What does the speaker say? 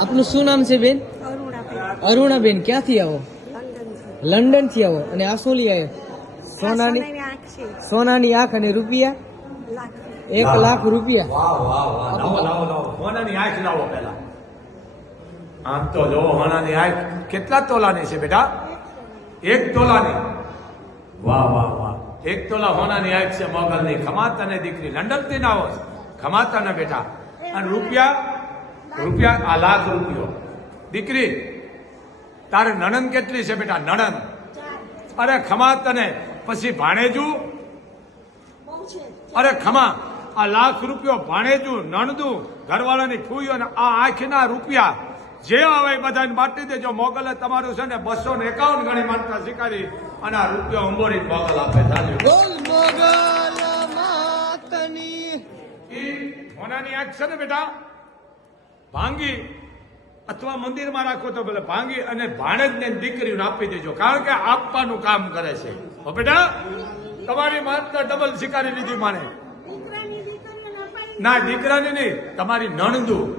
આપનું શું નામ છે બેન? અરુણાબેન. ક્યાંથી આવો? લંડનથી. લંડનથી આવો. અને આ શું લઈ આવ્યા? સોનાની સોનાની આંખ છે. સોનાની આંખ અને રૂપિયા? એક લાખ રૂપિયા. વાહ વાહ વાહ. લાવો લાવો લાવો. હોનાની આંખ લાવો પહેલા. આમ તો જો હોનાની આંખ કેટલા તોલાની છે બેટા? એક તોલાની. વાહ વાહ વાહ. એક તોલા હોનાની આંખ છે મોગલની. ખમાતા ને દીકરી લંડનથી ના આવો ખમાતા ને બેટા. અને રૂપિયા? રૂપિયા આ લાખ રૂપિયો. દીકરી તારે નણંદ કેટલી છે બેટા? નણંદ. અરે ખમા તને. પછી ભાણેજું? અરે ખમા આ લાખ રૂપિયો ભાણેજું નણદું ઘરવાળાની ફૂઈ અને આ આંખના રૂપિયા. જે આવે બધાને બાટી દેજો. મોગલે તમારું છે ને બસો ને એકાવન ગણી માનતા શિકારી અને આ રૂપિયો અંબોરી મોગલ આપે. મોગલ માતની. ઈ હોનાની આંખ છે ને બેટા? ભાંગી અથવા મંદિરમાં રાખો તો ભલે ભાંગી અને ભાણેજને દીકરીઓને આપી દેજો. કારણ કે આપવાનું કામ કરે છે. હો બેટા? તમારી માતા ડબલ શિકારી લીધી માને. ના દીકરાની નહીં. તમારી નણંદુ.